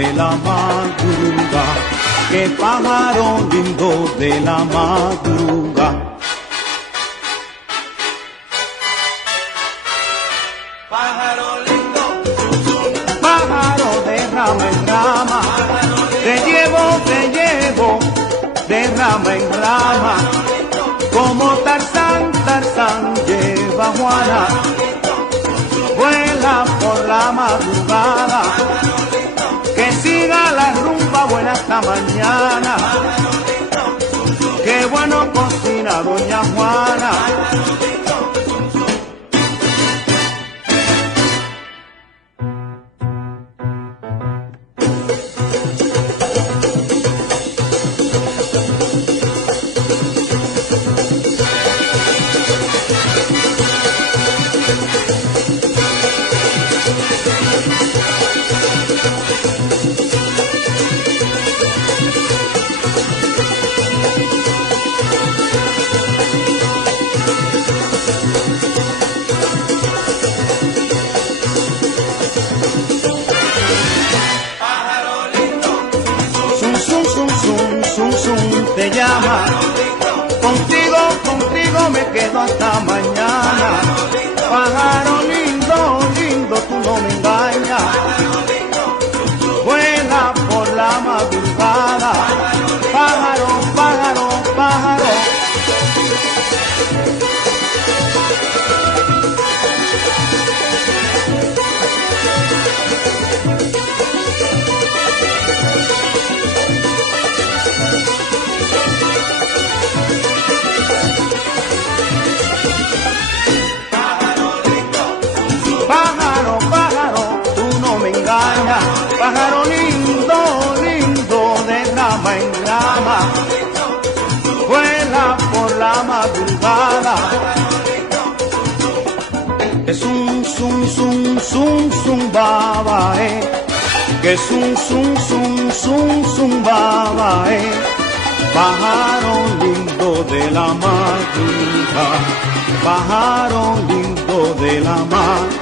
de la madruga, qué pájaro lindo de la madruga. Pájaro lindo, Pájaro de rama en rama, te llevo, de rama en rama, como Tarzán, Tarzán lleva a Juana, vuela por la madrugada, que siga la rumba buena hasta mañana, qué bueno cocina doña Juana. Te llama, contigo me quedo hasta mañana. Pájaro lindo, lindo, tú no me engañas. Vuela por la madrugada, pájaro, pájaro, pájaro. Pájaro lindo, lindo de rama en rama, vuela por la madrugada. Es un zum baba, que es un zum baba, pájaro lindo de la madrugada, pájaro lindo de la madrugada.